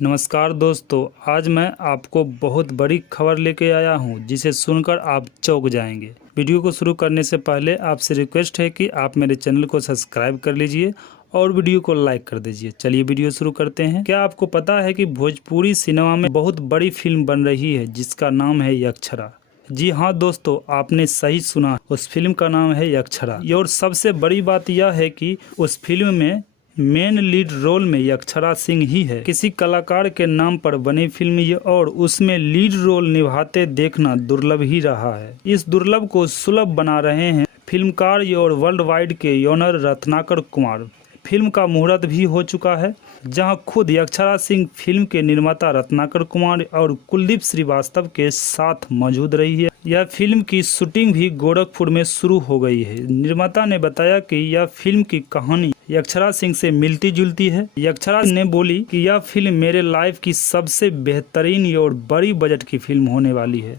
नमस्कार दोस्तों, आज मैं आपको बहुत बड़ी खबर लेके आया हूं जिसे सुनकर आप चौंक जाएंगे। वीडियो को शुरू करने से पहले आपसे रिक्वेस्ट है कि आप मेरे चैनल को सब्सक्राइब कर लीजिए और वीडियो को लाइक कर दीजिए। चलिए वीडियो शुरू करते हैं। क्या आपको पता है कि भोजपुरी सिनेमा में बहुत बड़ी फिल्म बन रही है जिसका नाम है यक्षरा। जी हाँ दोस्तों, आपने सही सुना, उस फिल्म का नाम है यक्षरा। और सबसे बड़ी बात यह है कि उस फिल्म में मेन लीड रोल में यक्षरा सिंह ही है। किसी कलाकार के नाम पर बनी फिल्म ये और उसमें लीड रोल निभाते देखना दुर्लभ ही रहा है। इस दुर्लभ को सुलभ बना रहे हैं फिल्मकार और वर्ल्ड वाइड के ऑनर रत्नाकर कुमार। फिल्म का मुहूर्त भी हो चुका है, जहां खुद यक्षरा सिंह फिल्म के निर्माता रत्नाकर कुमार और कुलदीप श्रीवास्तव के साथ मौजूद रही है। यह फिल्म की शूटिंग भी गोरखपुर में शुरू हो गई है। निर्माता ने बताया कि यह फिल्म की कहानी यक्षरा सिंह से मिलती जुलती है। यक्षरा ने बोली कि यह फिल्म मेरे लाइफ की सबसे बेहतरीन और बड़ी बजट की फिल्म होने वाली है।